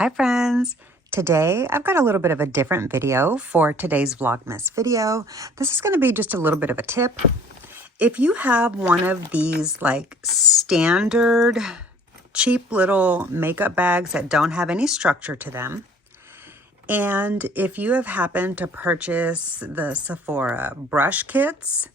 Hi friends! Today I've got a little bit of a different video for today's Vlogmas video. This is going to be just a little bit of a tip. If you have one of these like standard cheap little makeup bags that don't have any structure to them, and if you have happened to purchase the Sephora brush kits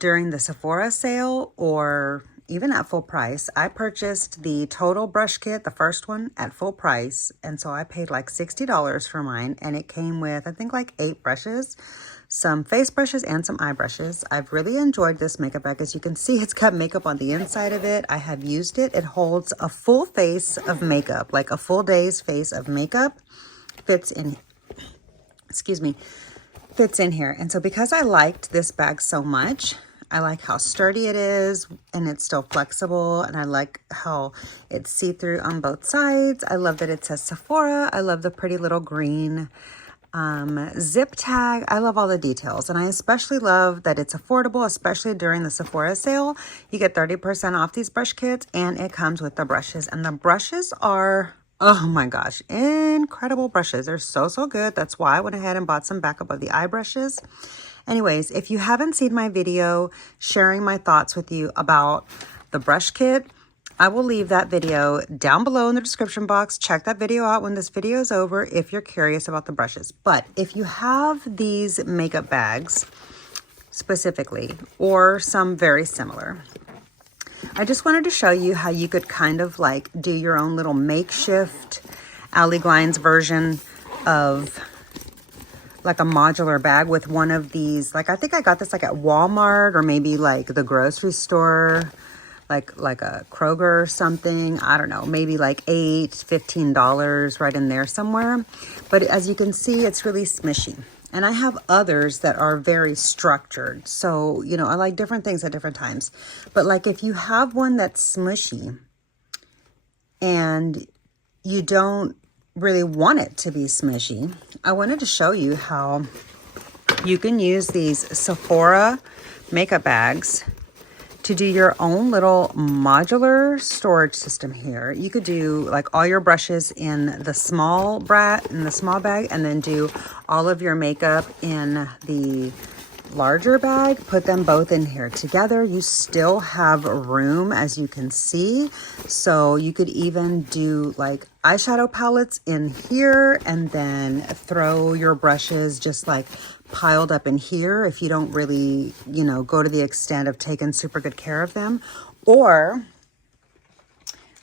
during the Sephora sale or even at full price, I purchased the total brush kit, the first one, at full price. And so I paid like $60 for mine. And it came with, I think, like 8 brushes, some face brushes and some eye brushes. I've really enjoyed this makeup bag. As you can see, it's got makeup on the inside of it. I have used it. It holds a full face of makeup, like a full day's face of makeup. Fits in, fits in here. And so because I liked this bag so much, I like how sturdy it is and it's still flexible, and I like how it's see-through on both sides. I love that it says Sephora. I love the pretty little green zip tag. I love all the details, and I especially love that it's affordable, especially during the Sephora sale. You get 30% off these brush kits, and it comes with the brushes, and the brushes are, oh my gosh, incredible brushes. They're so good. That's why I went ahead and bought some backup of the eye brushes. Anyways, if you haven't seen my video sharing my thoughts with you about the brush kit, I will leave that video down below in the description box. Check that video out when this video is over if you're curious about the brushes. But if you have these makeup bags specifically, or some very similar, I just wanted to show you how you could kind of like do your own little makeshift Alley Glines version of like a modular bag with one of these. Like, I think I got this like at Walmart or maybe like the grocery store, like a Kroger or something. I don't know, maybe like $8, $15 right in there somewhere. But as you can see, it's really smushy. And I have others that are very structured. So, you know, I like different things at different times. But like if you have one that's smushy and you don't really want it to be smushy, I wanted to show you how you can use these Sephora makeup bags to do your own little modular storage system here. You could do like all your brushes in the small bag, and then do all of your makeup in the larger bag. Put them both in here together. You still have room, as you can see. So you could even do like eyeshadow palettes in here, and then throw your brushes just like piled up in here if you don't really, you know, go to the extent of taking super good care of them. Or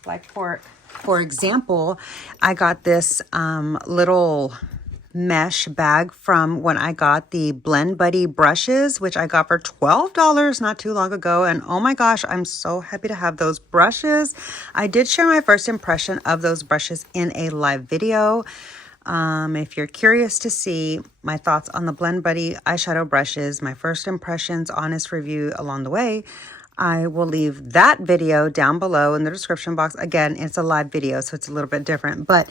like for example, I got this little mesh bag from when I got the Blend Buddy brushes, which I got for $12 not too long ago. And oh my gosh, I'm so happy to have those brushes. I did share my first impression of those brushes in a live video. If you're curious to see my thoughts on the Blend Buddy eyeshadow brushes, my first impressions, honest review along the way, I will leave that video down below in the description box. Again, it's a live video, so it's a little bit different, but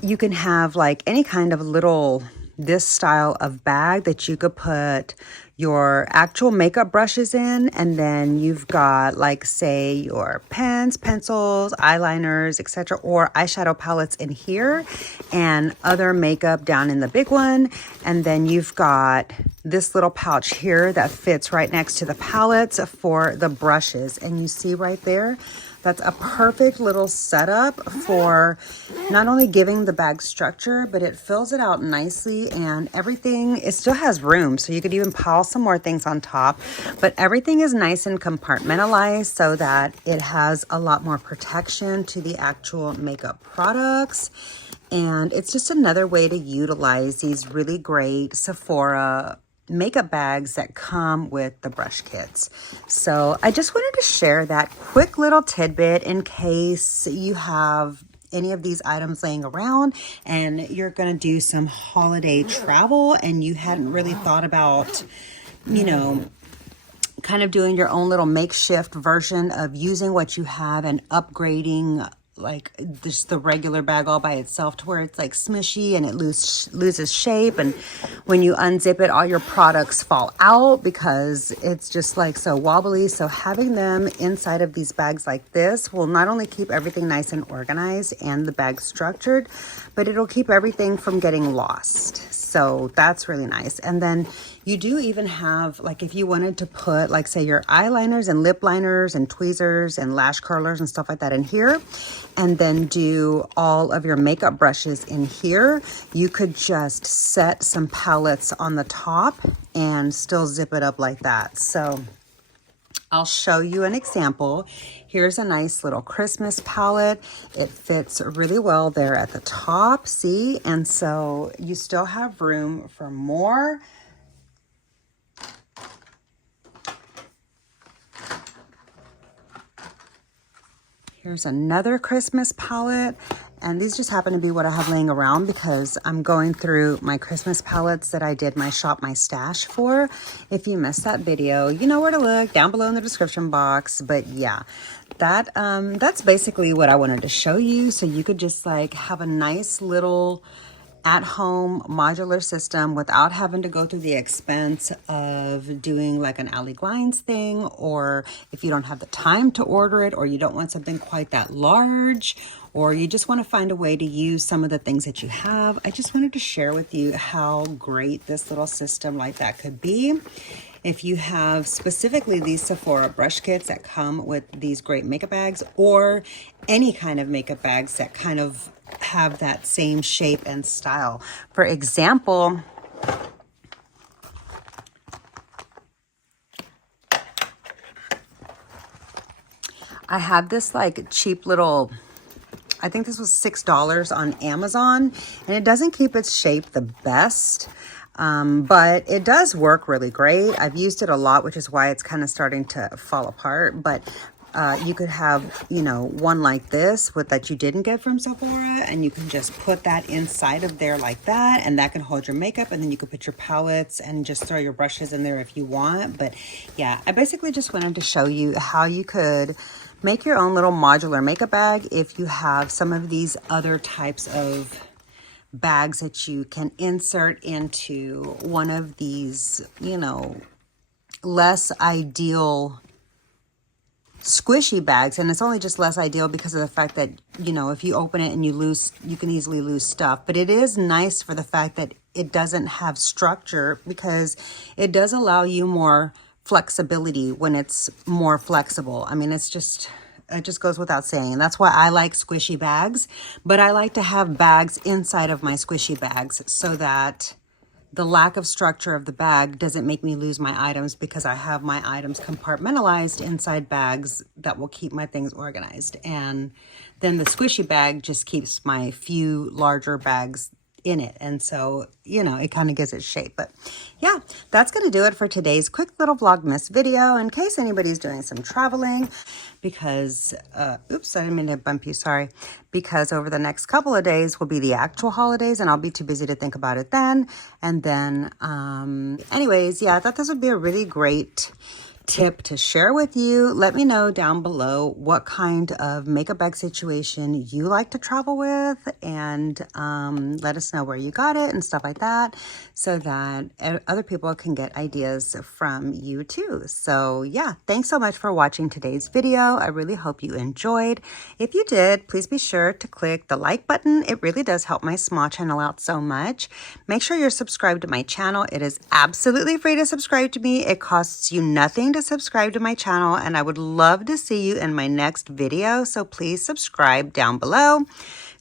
you can have like any kind of little, this style of bag that you could put your actual makeup brushes in, and then you've got like, say, your pens, pencils, eyeliners, etc., or eyeshadow palettes in here, and other makeup down in the big one. And then you've got this little pouch here that fits right next to the palettes for the brushes. And you see right there, that's a perfect little setup for not only giving the bag structure, but it fills it out nicely, and everything, it still has room. So you could even pile some more things on top, but everything is nice and compartmentalized so that it has a lot more protection to the actual makeup products. And it's just another way to utilize these really great Sephora makeup bags that come with the brush kits. So I just wanted to share that quick little tidbit in case you have any of these items laying around and you're going to do some holiday travel and you hadn't really thought about, you know, kind of doing your own little makeshift version of using what you have and upgrading like just the regular bag all by itself, to where it's like smushy and it loses shape, and when you unzip it, all your products fall out because it's just like so wobbly. So having them inside of these bags like this will not only keep everything nice and organized and the bag structured, but it'll keep everything from getting lost. So that's really nice. And then you do even have, like, if you wanted to put, like, say your eyeliners and lip liners and tweezers and lash curlers and stuff like that in here, and then do all of your makeup brushes in here, you could just set some palettes on the top and still zip it up like that. So I'll show you an example. Here's a nice little Christmas palette. It fits really well there at the top, see? And so you still have room for more. Here's another Christmas palette, and these just happen to be what I have laying around because I'm going through my Christmas palettes that I did my Shop My Stash for. If you missed that video, you know where to look, down below in the description box. But yeah, that's basically what I wanted to show you, so you could just like have a nice little at-home modular system without having to go through the expense of doing like an Ali Glines thing, or if you don't have the time to order it, or you don't want something quite that large, or you just want to find a way to use some of the things that you have. I just wanted to share with you how great this little system like that could be. If you have specifically these Sephora brush kits that come with these great makeup bags, or any kind of makeup bags that kind of have that same shape and style. For example, I have this like cheap little, I think this was $6 on Amazon, and it doesn't keep its shape the best. But it does work really great. I've used it a lot, which is why it's kind of starting to fall apart. But you could have, you know, one like this with that you didn't get from Sephora, and you can just put that inside of there like that, and that can hold your makeup, and then you could put your palettes and just throw your brushes in there if you want. But yeah, I basically just wanted to show you how you could make your own little modular makeup bag if you have some of these other types of bags that you can insert into one of these, you know, less ideal squishy bags. And it's only just less ideal because of the fact that, you know, if you open it and you can easily lose stuff. But it is nice for the fact that it doesn't have structure, because it does allow you more flexibility when it's more flexible. I mean, it just goes without saying. And that's why I like squishy bags, but I like to have bags inside of my squishy bags so that the lack of structure of the bag doesn't make me lose my items, because I have my items compartmentalized inside bags that will keep my things organized. And then the squishy bag just keeps my few larger bags in it. And so, you know, it kind of gives it shape. But yeah, that's going to do it for today's quick little Vlogmas video, in case anybody's doing some traveling, because, oops, I didn't mean to bump you, sorry, because over the next couple of days will be the actual holidays, and I'll be too busy to think about it then. And then, anyways, yeah, I thought this would be a really great tip to share with you. Let me know down below what kind of makeup bag situation you like to travel with, and let us know where you got it and stuff like that, so that other people can get ideas from you too. So yeah, thanks so much for watching today's video. I really hope you enjoyed. If you did, please be sure to click the like button. It really does help my small channel out so much. Make sure you're subscribed to my channel. It is absolutely free to subscribe to me. It costs you nothing to subscribe to my channel, and I would love to see you in my next video. So please subscribe down below.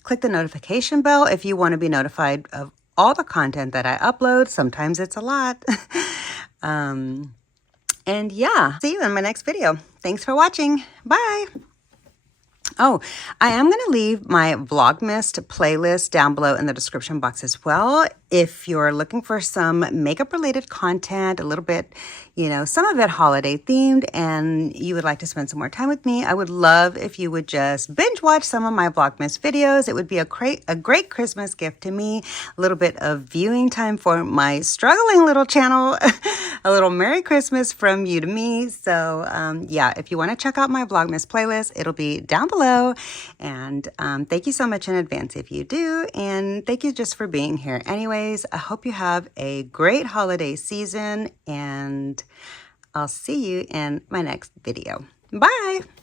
Click the notification bell if you want to be notified of all the content that I upload. Sometimes it's a lot. And yeah, see you in my next video. Thanks for watching. Bye. Oh, I am going to leave my Vlogmas playlist down below in the description box as well. If you're looking for some makeup related content, a little bit, you know, some of it holiday themed, and you would like to spend some more time with me, I would love if you would just binge watch some of my Vlogmas videos. It would be a great Christmas gift to me, a little bit of viewing time for my struggling little channel, a little Merry Christmas from you to me. So yeah, if you want to check out my Vlogmas playlist, it'll be down below. And thank you so much in advance if you do, and thank you just for being here. Anyways, I hope you have a great holiday season, and I'll see you in my next video. Bye!